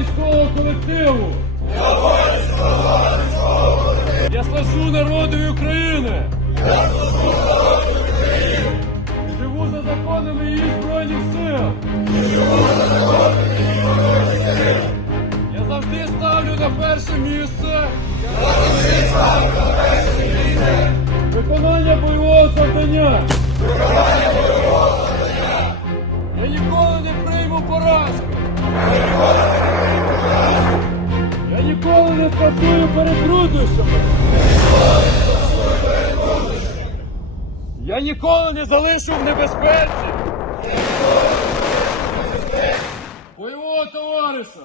військового колективу! Я воїн військового колективу! Я служу народу України! Я служу народу України! Живу за законами її збройних сил! Живу за законами її збройних сил! Я завжди ставлю на перше місце! Я завжди ставлю на перше місце! Виконання бойового завдання! Спасую перед труднощами. Я ніколи не залишу в небезпеці. Бойового товариша.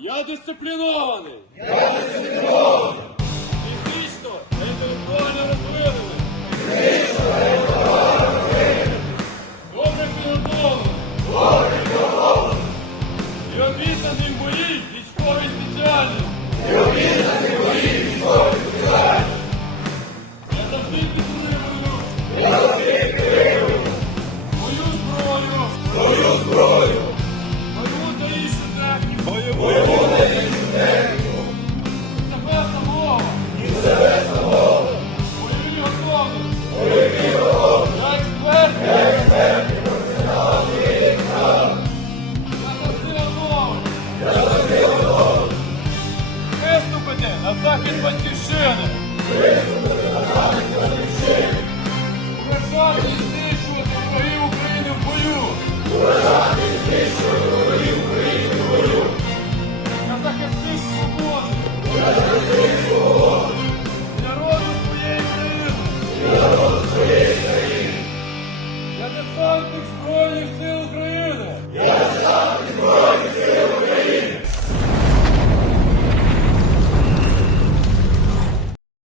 Я дисциплінований. Я дисциплінований. Фізично інтелектуально розвинений. Фізично інтелектуально розвинений. Добре підготовлений. Добре підготовлений. І обізнаний Мою зброю. Мою зброю. Бойову та іншу техніку. Бойову та іншу техніку. Себе. І себе самого. Бойові готовності. Бойові готовності. Я експерт. Я експерт. професіонал. Виступити